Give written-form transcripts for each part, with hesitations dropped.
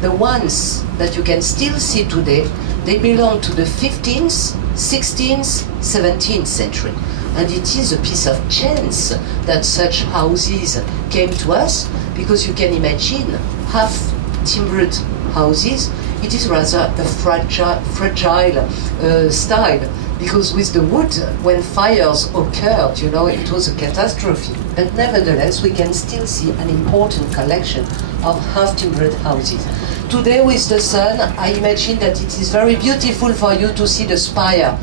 The ones that you can still see today, they belong to the 15th, 16th, 17th century. And it is a piece of chance that such houses came to us, because you can imagine half-timbered houses. It is rather a fragile style, because with the wood, when fires occurred, you know, it was a catastrophe. But nevertheless, we can still see an important collection of half-timbered houses. Today, with the sun, I imagine that it is very beautiful for you to see the spire.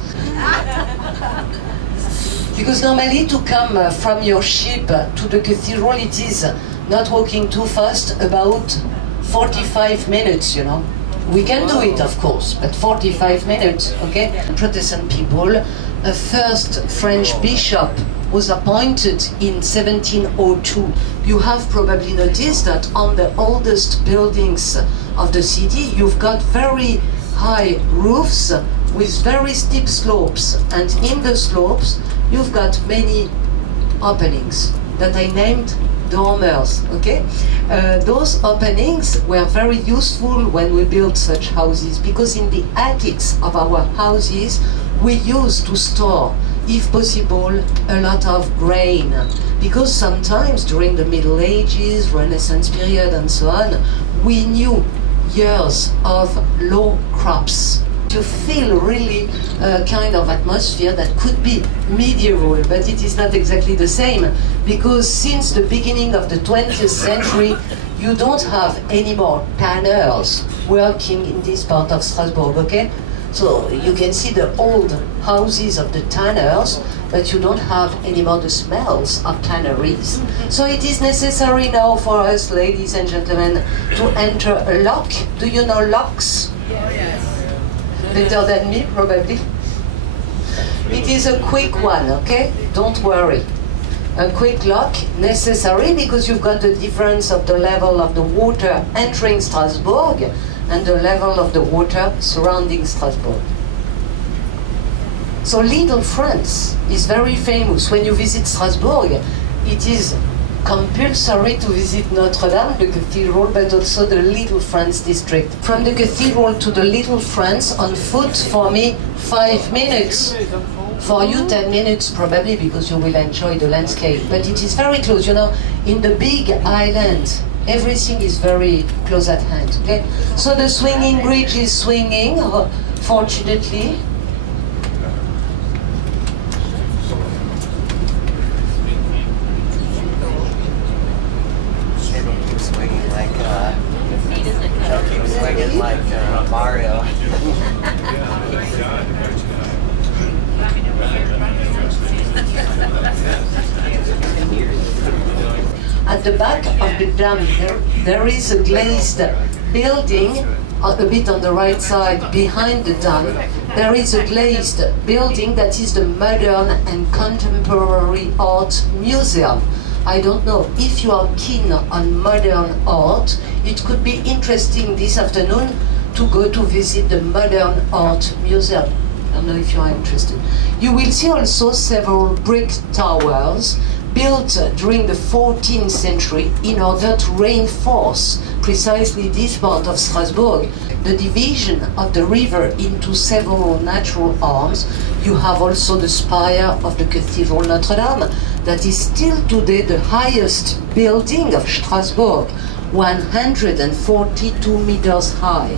Because normally to come from your ship to the cathedral, it is not walking too fast, about 45 minutes, you know. We can do it, of course, but 45 minutes, okay? Protestant people, a first French bishop was appointed in 1702. You have probably noticed that on the oldest buildings of the city, you've got very high roofs with very steep slopes, and in the slopes, you've got many openings that I named dormers, okay? Those openings were very useful when we built such houses, because in the attics of our houses we used to store, if possible, a lot of grain, because sometimes during the Middle Ages, Renaissance period and so on, we knew years of low crops. You feel really a kind of atmosphere that could be medieval, but it is not exactly the same, because since the beginning of the 20th century, you don't have any more tanners working in this part of Strasbourg, okay? So you can see the old houses of the tanners, but you don't have anymore the smells of tanneries. So it is necessary now for us, ladies and gentlemen, to enter a lock. Do you know locks? Yes. Better than me, probably. It is a quick one, okay? Don't worry. A quick lock, necessary, because you've got the difference of the level of the water entering Strasbourg and the level of the water surrounding Strasbourg. So Little France is very famous. When you visit Strasbourg, it is compulsory to visit Notre Dame, the cathedral, but also the Little France district. From the cathedral to the Little France on foot, for me, 5 minutes. For you, 10 minutes probably, because you will enjoy the landscape. But it is very close, you know, in the big island, everything is very close at hand, okay? So the swinging bridge is swinging, fortunately. Like Mario. At the back of the dam, there is a glazed building, a bit on the right side behind the dam. There is a glazed building that is the Modern and Contemporary Art Museum. I don't know if you are keen on modern art. It could be interesting this afternoon to go to visit the Modern Art Museum. I don't know if you are interested. You will see also several brick towers built during the 14th century in order to reinforce precisely this part of Strasbourg, the division of the river into several natural arms. You have also the spire of the Cathedral Notre Dame, that is still today the highest building of Strasbourg, 142 meters high.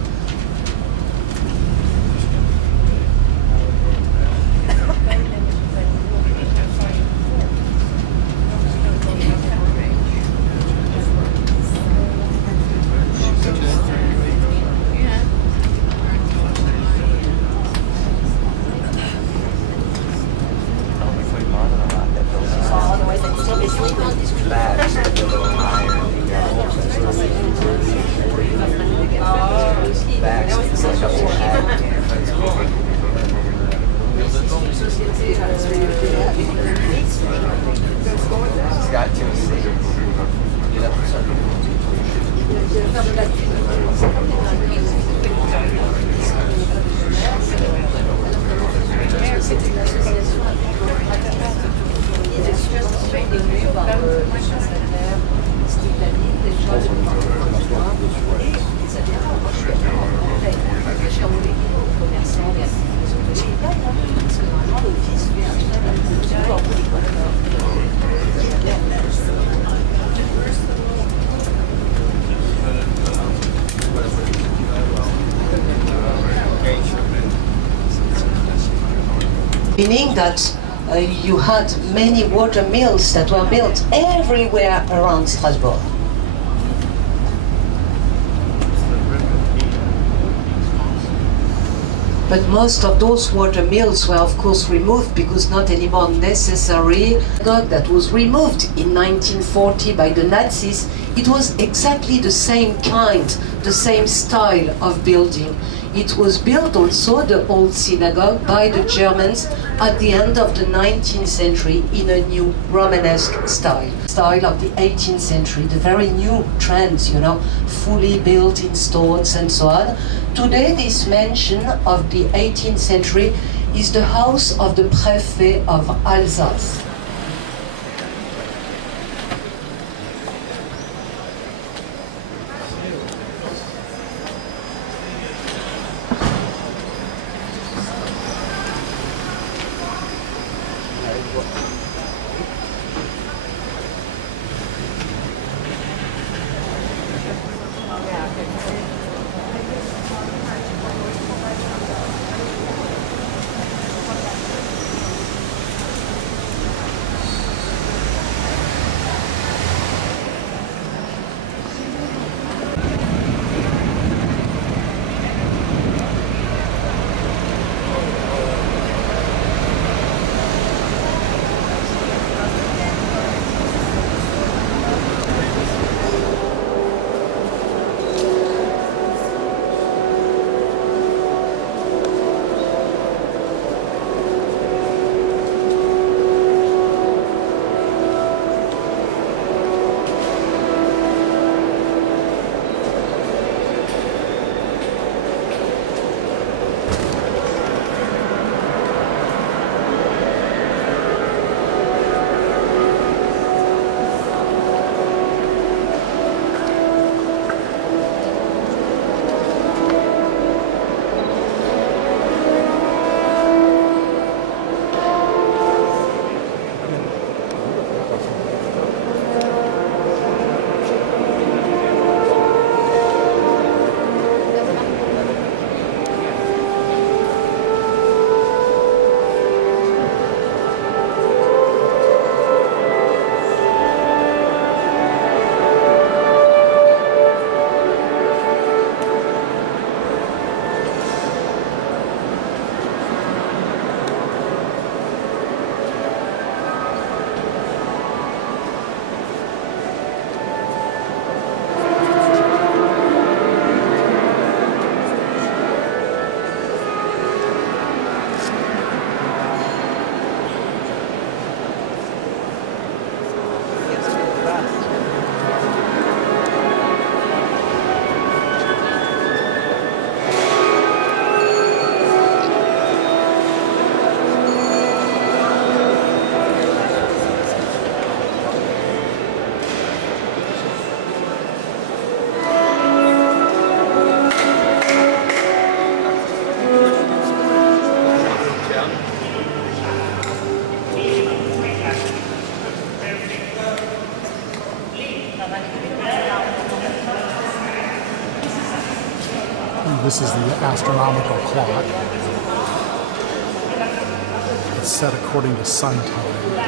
meaning that you had many water mills that were built everywhere around Strasbourg. But most of those water mills were of course removed because not anymore necessary. That was removed in 1940 by the Nazis. It was exactly the same kind, the same style of building. It was built also, the old synagogue, by the Germans at the end of the 19th century in a new Romanesque style. Style of the 18th century, the very new trends, you know, fully built in stones and so on. Today, this mansion of the 18th century is the house of the Préfet of Alsace. This is the astronomical clock. It's set according to sun time.